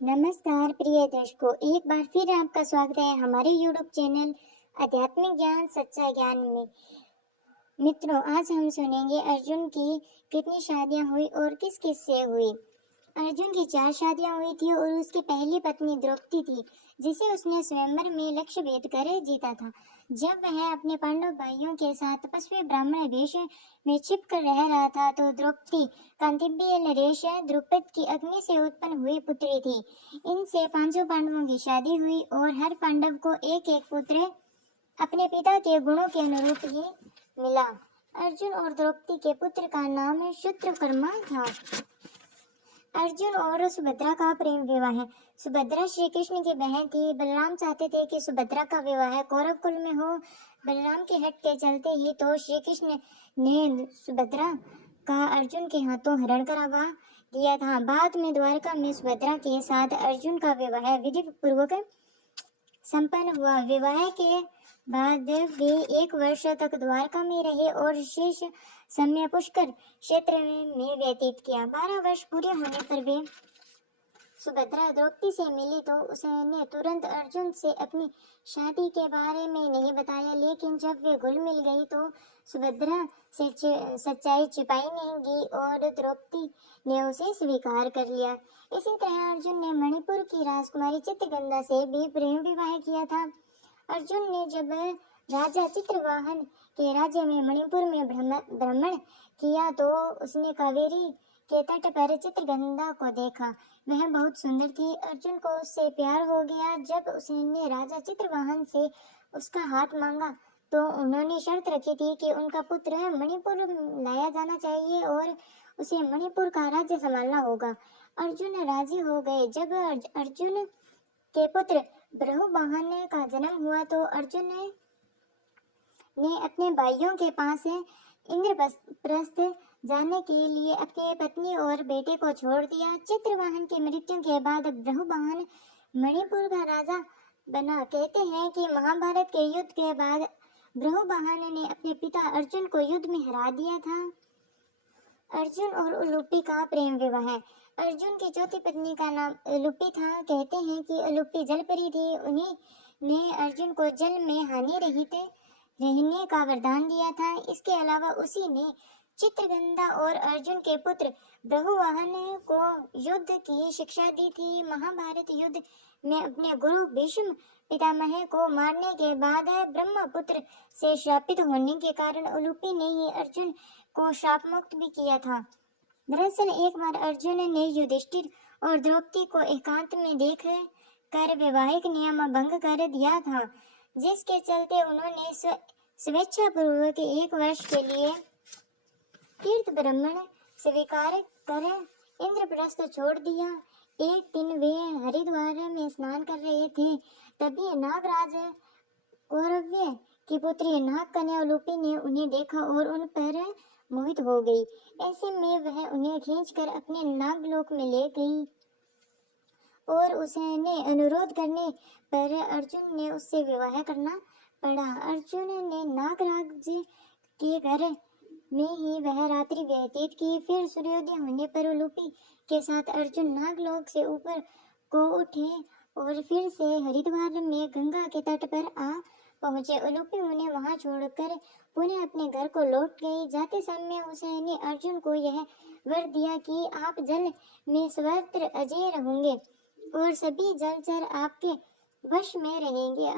नमस्कार प्रिय दर्शकों, एक बार फिर आपका स्वागत है हमारे यूट्यूब चैनल आध्यात्मिक ज्ञान सच्चा ज्ञान में। मित्रों, आज हम सुनेंगे अर्जुन की कितनी शादियां हुई और किस किस से हुई। अर्जुन की 4 शादियां हुई थी और उसकी पहली पत्नी द्रौपदी थी, जिसे उसने स्वयंवर में लक्ष्य भेद कर जीता था। जब वह अपने पांडव भाइयों के साथ तपस्वी ब्राह्मण वेश में छिप कर रह रहा था, तो द्रौपदी कांतिबीय नरेश द्रुपद की अग्नि से उत्पन्न हुई पुत्री थी। इनसे 5 पांडवों की शादी हुई और हर पांडव को एक एक पुत्र अपने पिता के गुणों के अनुरूप ही मिला। अर्जुन और द्रौपदी के पुत्र का नाम शूद्रकर्मा था। अर्जुन और सुभद्रा का प्रेम विवाह। सुभद्रा श्री कृष्ण की बहन थी। बलराम चाहते थे कि सुभद्रा का विवाह कौरव कुल में हो। बलराम के हट के चलते ही तो श्री कृष्ण ने सुभद्रा का अर्जुन के हाथों हरण करवा दिया था। बाद में द्वारका में सुभद्रा के साथ अर्जुन का विवाह विधि पूर्वक संपन्न हुआ। विवाह के बाद वे 1 वर्ष तक द्वारका में रहे और शेष समय पुष्कर क्षेत्र में व्यतीत किया। 12 वर्ष पूरे होने पर वे सुभद्रा द्रौपदी से मिली तो उसने तुरंत अर्जुन से अपनी शादी के बारे में नहीं बताया, लेकिन जब वे घुल मिल गई तो सुभद्रा से सच्चाई छिपाई नहीं गई और द्रौपदी ने उसे स्वीकार कर लिया। इसी तरह अर्जुन ने मणिपुर की राजकुमारी चित्रगंगा से भी प्रेम विवाह किया था। अर्जुन ने जब राजा चित्रवाहन के राज्य में मणिपुर में भ्रमण किया तो उसने कावेरी के तट पर चित्रगंगा को देखा। वह बहुत सुंदर थी। अर्जुन को उससे प्यार हो गया। जब उसने राजा चित्रवाहन से उसका हाथ मांगा तो उन्होंने शर्त रखी थी कि उनका पुत्र मणिपुर लाया जाना चाहिए और उसे मणिपुर का राज्य संभालना होगा। अर्जुन राजी हो गए। जब अर्जुन के पुत्र ब्रहुवाहन का जन्म हुआ तो अर्जुन ने अपने भाइयों के पास इंद्रप्रस्थ जाने के लिए अपनी पत्नी और बेटे को छोड़ दिया। चित्रवाहन की मृत्यु के बाद ब्रहुवाहन मणिपुर का राजा बना। कहते हैं कि महाभारत के युद्ध के बाद ब्रहुवाहन ने अपने पिता अर्जुन को युद्ध में हरा दिया था। अर्जुन और उलूपी का प्रेम विवाह। अर्जुन की चौथी पत्नी का नाम उलूपी था। कहते हैं कि उलूपी जलपरी थी। उन्हीं ने अर्जुन को जल में हानि रहित रहने का वरदान दिया था। इसके अलावा उसी ने चित्रगंधा और अर्जुन के पुत्र ब्रहुवाहन को युद्ध की शिक्षा दी थी। महाभारत युद्ध में अपने गुरु भीष्म पितामह को मारने के बाद ब्रह्मपुत्र से श्रापित होने के कारण उलूपी ने ही अर्जुन को शाप मुक्त भी किया था। दरअसल एक बार अर्जुन ने युधिष्ठिर और द्रौपदी को एकांत में देख कर वैवाहिक नियम भंग कर दिया था, जिसके चलते उन्होंने स्वेच्छा पूर्वक 1 वर्ष के लिए तीर्थ भ्रमण स्वीकार कर इंद्रप्रस्थ छोड़ दिया। एक दिन वे हरिद्वार में स्नान कर रहे थे, तभी नागराज कौरव्य की पुत्री नागकन्या उलूपी ने उन्हें देखा और उन पर मोहित हो गई। ऐसे में वह उन्हें खींचकर अपने नागलोक में ले गई और उसने अनुरोध करने पर अर्जुन ने उससे विवाह करना पड़ा। अर्जुन ने नागराज के घर में ही वह रात्रि व्यतीत की। फिर सूर्योदय होने पर उलूपी के साथ अर्जुन नागलोक से ऊपर को उठे और फिर से हरिद्वार में गंगा के तट पर आ पहुंचे। उलूपी उन्हें वहां छोड़कर पुनः अपने घर को लौट गई। जाते समय उसने अर्जुन को यह वर दिया कि आप जल में सर्वत्र अजय रहेंगे और सभी जलचर आपके वश में रहेंगे।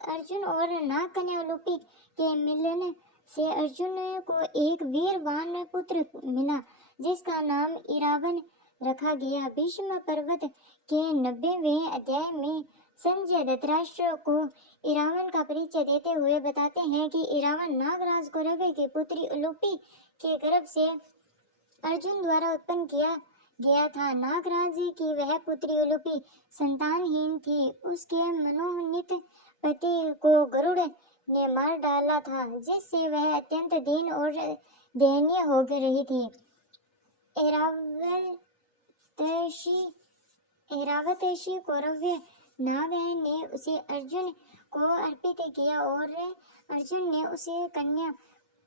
अर्जुन और नागकन्या उलूपी के मिलन से अर्जुन को एक वीरवान पुत्र मिला, जिसका नाम इरावन रखा गया। भीष्म पर्वत के 90वें अध्याय में संजय धृतराष्ट्र को इरावन का परिचय देते हुए बताते हैं कि इरावन नागराज कौरव की पुत्री उलूपी के गर्भ से अर्जुन द्वारा उत्पन्न किया गया था। नागराज की वह पुत्री उलूपी संतानहीन थी। उसके मनोनीत पति को गरुड़ ने मार डाला था, जिससे वह अत्यंत दीन और दयनीय हो रही थी। ऐरावतशी कौरव्य नाग ने उसे अर्जुन को अर्पित किया और अर्जुन ने उसे कन्या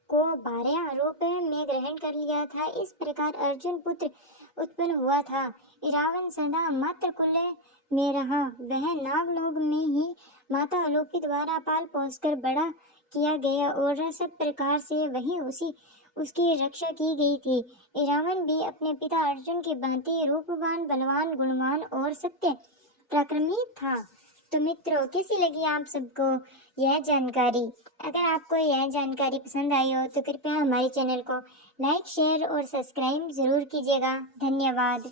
को भार्या रूप में ग्रहण कर लिया था। इस प्रकार अर्जुन पुत्र उत्पन्न हुआ था। रावण सदा मात्र कुल में रहा, वह नागलोक में ही माता अलोकी द्वारा पाल पोस कर बड़ा किया गया और सब प्रकार से वही उसकी रक्षा की गई थी। रावण भी अपने पिता अर्जुन की भांति रूपवान, बलवान, गुणवान और सत्य पराक्रमी था। तो मित्रों, कैसी लगी आप सबको यह जानकारी? अगर आपको यह जानकारी पसंद आई हो तो कृपया हमारे चैनल को लाइक, शेयर और सब्सक्राइब जरूर कीजिएगा। धन्यवाद।